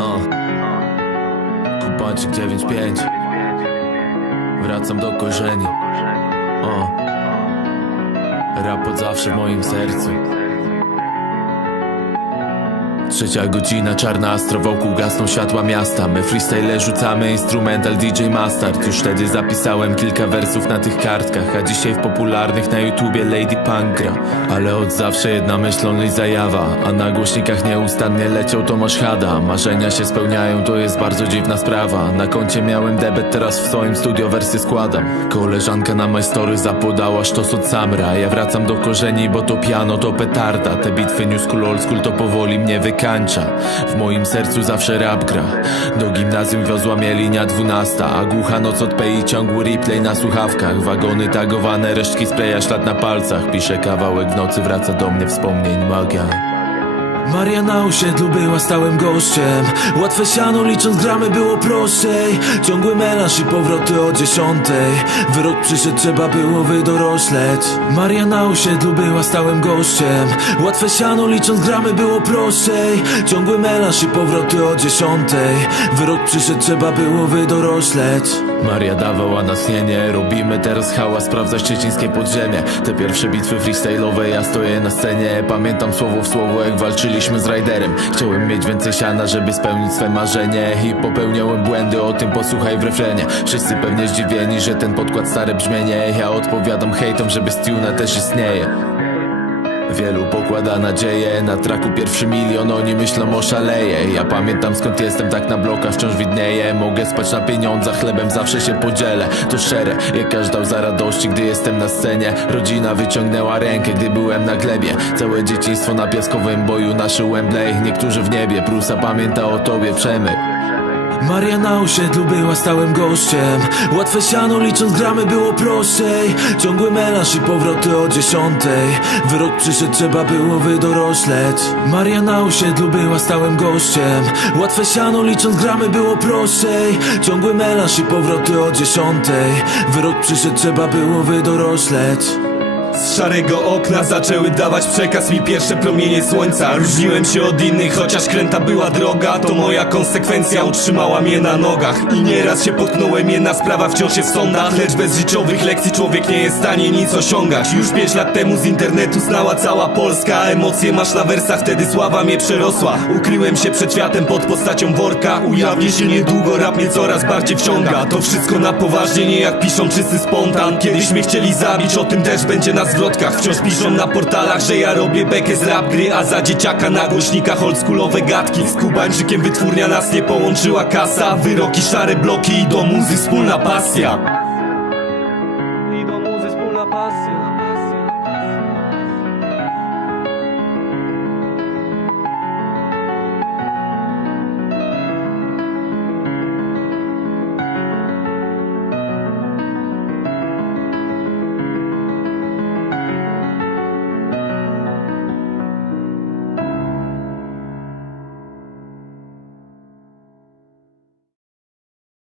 O. Kupaczyk 95 Wracam do korzeni O. Rap od zawsze w moim sercu Trzecia godzina, czarna astro, wokół gasną światła miasta. My freestyle rzucamy, instrumental DJ Mastard Już wtedy zapisałem kilka wersów na tych kartkach A dzisiaj w popularnych na YouTubie Lady Punk gra Ale od zawsze jedna myśl only zajawa A na głośnikach nieustannie leciał Tomasz Hada. Marzenia się spełniają, to jest bardzo dziwna sprawa. Na koncie miałem debet, teraz w swoim studio wersję składam. Koleżanka na my story zapodała sztos od Samra. Ja wracam do korzeni, bo to piano, to petarda. Te bitwy new school, old school to powoli mnie wykańcza W moim sercu zawsze rap gra. Do gimnazjum wiozła mnie linia dwunasta A głucha noc od pei ciągły replay na słuchawkach. Wagony tagowane, resztki spraya, ślad na palcach. Piszę kawałek w nocy, wraca do mnie wspomnień magia Maria na osiedlu była stałym gościem. Łatwe siano licząc gramy było prościej. Ciągły melanż i powroty o dziesiątej. Wyrok przyszedł trzeba było wydorośleć. Maria na osiedlu była stałym gościem. Łatwe siano licząc gramy było prościej. Ciągły melanż i powroty o dziesiątej. Wyrok przyszedł trzeba było wydorośleć Maria dawała natchnienie Robimy teraz hałas, sprawdza szczecińskie podziemie. Te pierwsze bitwy freestyle'owe Ja stoję na scenie. Pamiętam słowo w słowo jak walczyliśmy z Riderem Chciałem mieć więcej siana, żeby spełnić swe marzenie. I popełniałem błędy, o tym posłuchaj w refrenie. Wszyscy pewnie zdziwieni, że ten podkład stare brzmienie. Ja odpowiadam hejtom, żeby z tuna też istnieje Wielu pokłada nadzieję Na traku pierwszy milion, oni myślą o szaleje. Ja pamiętam skąd jestem, tak na blokach wciąż widnieje. Mogę spać na pieniądzach, chlebem zawsze się podzielę. To szczere, jak każdy dał za radości, gdy jestem na scenie. Rodzina wyciągnęła rękę, gdy byłem na glebie. Całe dzieciństwo na piaskowym boju, nasze Wembley Niektórzy w niebie, Prusa pamięta o tobie, Przemyk Maria na osiedlu była stałym gościem. Łatwe siano licząc gramy było prościej. Ciągły melanż i powroty o dziesiątej. Wyrok przyszedł trzeba było wydorośleć. Maria na osiedlu była stałym gościem. Łatwe siano licząc gramy było prościej. Ciągły melanż i powroty o dziesiątej. Wyrok przyszedł trzeba było wydorośleć Z szarego okna zaczęły dawać przekaz mi pierwsze promienie słońca. Różniłem się od innych, chociaż kręta była droga. To moja konsekwencja utrzymała mnie na nogach. I nieraz się potknąłem, jedna sprawa wciąż jest w sądach. Lecz bez życiowych lekcji człowiek nie jest w stanie nic osiągać. Już pięć lat temu z internetu znała cała Polska. Emocje masz na wersach, wtedy sława mnie przerosła. Ukryłem się przed światem pod postacią worka. Ujawnię się niedługo, rap mnie coraz bardziej wciąga. To wszystko na poważnie, nie jak piszą czysty spontan. Kiedyś mnie chcieli zabić, o tym też będzie na na zwrotkach. Wciąż piszą na portalach, że ja robię bekę z rap gry A za dzieciaka na głośnikach oldschoolowe gadki. Z Kubańczykiem wytwórnia nas nie połączyła kasa. Wyroki, szare bloki i do muzy wspólna pasja. I do muzy wspólna pasja.